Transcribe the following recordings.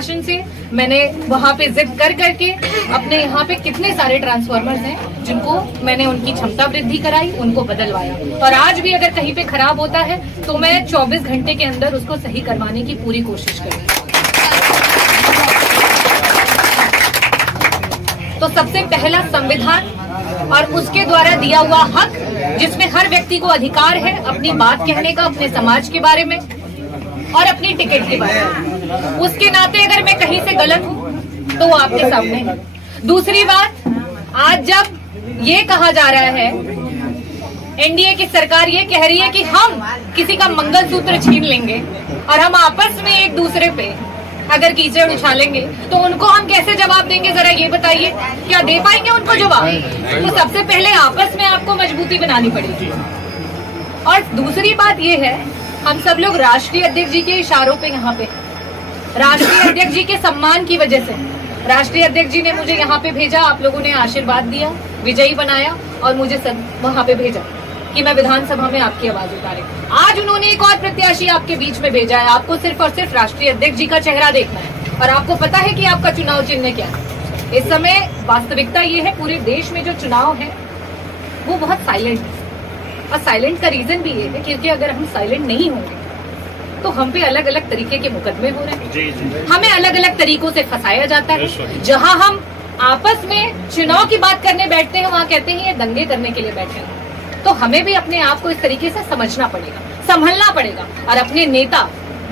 से मैंने वहाँ पे जिद कर करके अपने यहाँ पे कितने सारे ट्रांसफार्मर्स हैं जिनको मैंने उनकी क्षमता वृद्धि कराई, उनको बदलवाया। और आज भी अगर कहीं पे खराब होता है तो मैं 24 घंटे के अंदर उसको सही करवाने की पूरी कोशिश करूँगी। तो सबसे पहला संविधान और उसके द्वारा दिया हुआ हक, जिसमें हर व्यक्ति को अधिकार है अपनी बात कहने का, अपने समाज के बारे में और अपनी टिकट के बारे में। उसके नाते अगर मैं कहीं से गलत हूं तो वो आपके सामने है। दूसरी बात, आज जब ये कहा जा रहा है, एनडीए की सरकार ये कह रही है कि हम किसी का मंगलसूत्र छीन लेंगे और हम आपस में एक दूसरे पे अगर कीचड़ उछालेंगे तो उनको हम कैसे जवाब देंगे, जरा ये बताइए। क्या दे पाएंगे उनको जवाब? तो सबसे पहले आपस में आपको मजबूती बनानी पड़ेगी। और दूसरी बात ये है, हम सब लोग राष्ट्रीय अध्यक्ष जी के इशारों पे यहाँ पे, राष्ट्रीय अध्यक्ष जी के सम्मान की वजह से, राष्ट्रीय अध्यक्ष जी ने मुझे यहाँ पे भेजा, आप लोगों ने आशीर्वाद दिया, विजयी बनाया और मुझे वहाँ पे भेजा कि मैं विधानसभा में आपकी आवाज उतारे। आज उन्होंने एक और प्रत्याशी आपके बीच में भेजा है। आपको सिर्फ और सिर्फ राष्ट्रीय अध्यक्ष जी का चेहरा देखना है और आपको पता है कि आपका चुनाव चिन्ह क्या है। इस समय वास्तविकता ये है, पूरे देश में जो चुनाव है वो बहुत साइलेंट है। और साइलेंट का रीजन भी ये है क्योंकि अगर हम साइलेंट नहीं होंगे तो हम पे अलग अलग तरीके के मुकदमे हो रहे हैं, हमें अलग अलग तरीकों से फंसाया जाता है। जहां हम आपस में चुनाव की बात करने बैठते हैं वहां कहते हैं ये दंगे करने के लिए बैठे हैं। तो हमें भी अपने आप को इस तरीके से समझना पड़ेगा, संभलना पड़ेगा और अपने नेता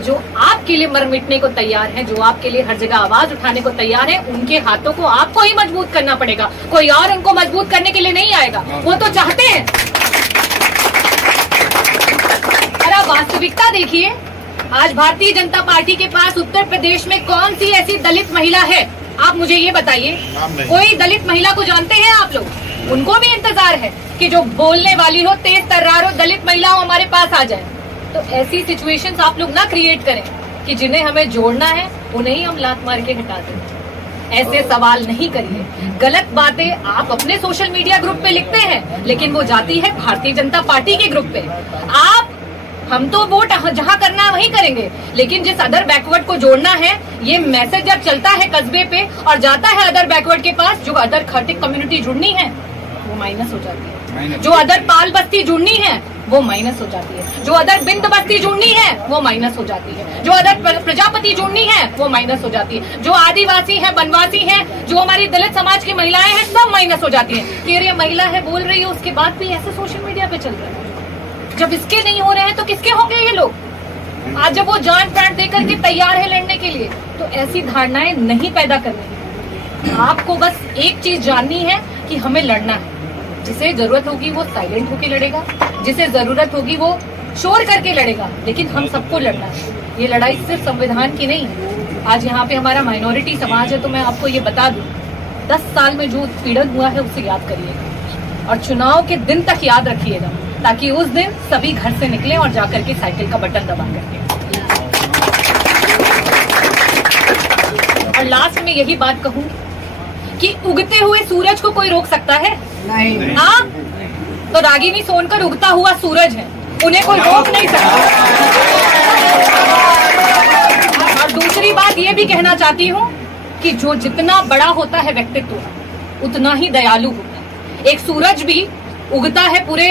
जो आपके लिए मर मिटने को तैयार हैं, जो आपके लिए हर जगह आवाज उठाने को तैयार है, उनके हाथों को आपको ही मजबूत करना पड़ेगा। कोई और उनको मजबूत करने के लिए नहीं आएगा। वो तो चाहते हैं। वास्तविकता देखिए, आज भारतीय जनता पार्टी के पास उत्तर प्रदेश में कौन सी ऐसी दलित महिला है, आप मुझे ये बताइए। कोई दलित महिला को जानते हैं आप लोग? उनको भी इंतजार है कि जो बोलने वाली हो, तेज तर्रार हो, दलित महिला हो, हमारे पास आ जाए। तो ऐसी सिचुएशंस आप लोग ना क्रिएट करें कि जिन्हें हमें जोड़ना है उन्हें ही हम लात मार के हटा दें। ऐसे सवाल नहीं करिए। गलत बातें आप अपने सोशल मीडिया ग्रुप पे लिखते हैं, लेकिन वो जाती है भारतीय जनता पार्टी के ग्रुप पे। हम तो वोट जहां करना है वहीं करेंगे, लेकिन जिस अदर बैकवर्ड को जोड़ना है, ये मैसेज जब चलता है कस्बे पे और जाता है अदर बैकवर्ड के पास, जो अदर खटिक कम्युनिटी जुड़नी है वो माइनस हो जाती है, जो अदर पाल बस्ती जुड़नी है वो माइनस हो जाती है, जो अदर बिंद बस्ती जुड़नी है वो माइनस हो जाती है, जो अदर प्रजापति जुड़नी है वो माइनस हो जाती है, जो आदिवासी है, बनवासी है, जो हमारी दलित समाज की महिलाएं हैं, सब माइनस हो जाती है। कि ये महिला है बोल रही है, उसके बाद भी ऐसे सोशल मीडिया पे चल रहा है। जब इसके नहीं हो रहे हैं तो किसके होंगे ये लोग? आज जब वो जान प्राण देकर के तैयार है लड़ने के लिए, तो ऐसी धारणाएं नहीं पैदा करनी है। आपको बस एक चीज जाननी है कि हमें लड़ना है। जिसे जरूरत होगी वो साइलेंट होकर लड़ेगा, जिसे जरूरत होगी वो शोर करके लड़ेगा, लेकिन हम सबको लड़ना है। ये लड़ाई सिर्फ संविधान की नहीं है। आज यहाँ पे हमारा माइनॉरिटी समाज है, तो मैं आपको ये बता दूं, 10 साल में जो उत्पीड़न हुआ है उसे याद करिएगा और चुनाव के दिन तक याद रखिएगा, ताकि उस दिन सभी घर से निकले और जाकर के साइकिल का बटन दबा करके। और लास्ट में यही बात कहूं कि उगते हुए सूरज को कोई रोक सकता है? नहीं। हाँ, तो रागिनी सोनकर उगता हुआ सूरज है, उन्हें कोई रोक नहीं सकता। और दूसरी बात ये भी कहना चाहती हूँ कि जो जितना बड़ा होता है व्यक्तित्व, उतना ही दयालु होता है। एक सूरज भी उगता है, पूरे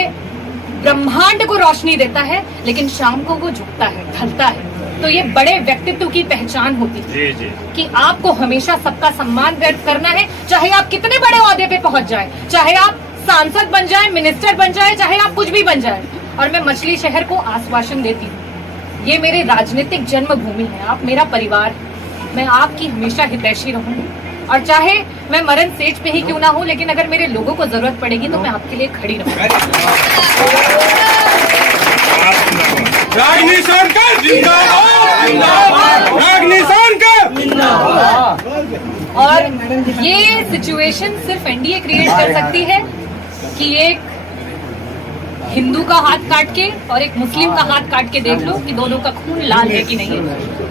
ब्रह्मांड को रोशनी देता है, लेकिन शाम को वो झुकता है, ढलता है। तो ये बड़े व्यक्तित्व की पहचान होती है कि आपको हमेशा सबका सम्मान व्यक्त करना है, चाहे आप कितने बड़े ओहदे पे पहुंच जाए, चाहे आप सांसद बन जाए, मिनिस्टर बन जाए, चाहे आप कुछ भी बन जाए। और मैं मछली शहर को आश्वासन देती हूँ, ये मेरे राजनीतिक जन्मभूमि है, आप मेरा परिवार है, मैं आपकी हमेशा हितैषी रहूंगी। और चाहे मैं मरण सेज पे ही क्यों ना हूं, लेकिन अगर मेरे लोगों को जरूरत पड़ेगी तो मैं आपके लिए खड़ी रहूंगी। रागिनी सोनकर जिंदाबाद, रागिनी सोनकर जिंदाबाद। और ये सिचुएशन सिर्फ एनडीए क्रिएट कर सकती है कि एक हिंदू का हाथ काट के और एक मुस्लिम का हाथ काट के देख लो कि दोनों का खून लाल है कि नहीं।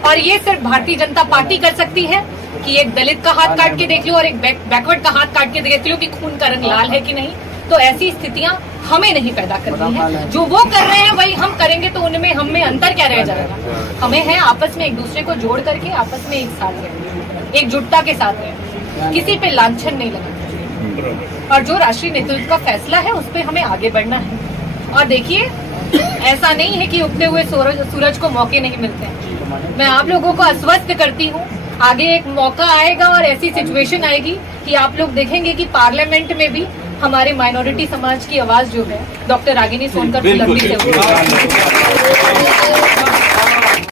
और ये सिर्फ भारतीय जनता पार्टी कर सकती है कि एक दलित का हाथ काट के देख लो और एक बैकवर्ड का हाथ काट के देख लो कि खून का रंग लाल है कि नहीं। तो ऐसी स्थितियां हमें नहीं पैदा करनी है। जो वो कर रहे हैं वही हम करेंगे तो उनमें हम में अंतर क्या रह जाएगा? हमें है आपस में एक दूसरे को जोड़ करके आपस में एक साथ रहें, एकजुटता के साथ रहें, किसी पे लांछन नहीं लगाना। और जो राष्ट्रीय नेतृत्व का फैसला है उस पर हमें आगे बढ़ना है। और देखिए, ऐसा नहीं है कि उगते हुए सूरज को मौके नहीं मिलते हैं। मैं आप लोगों को आश्वस्त करती हूँ, आगे एक मौका आएगा और ऐसी सिचुएशन आएगी कि आप लोग देखेंगे कि पार्लियामेंट में भी हमारे माइनॉरिटी समाज की आवाज जो है डॉक्टर रागिनी सोनकर बुलंदी से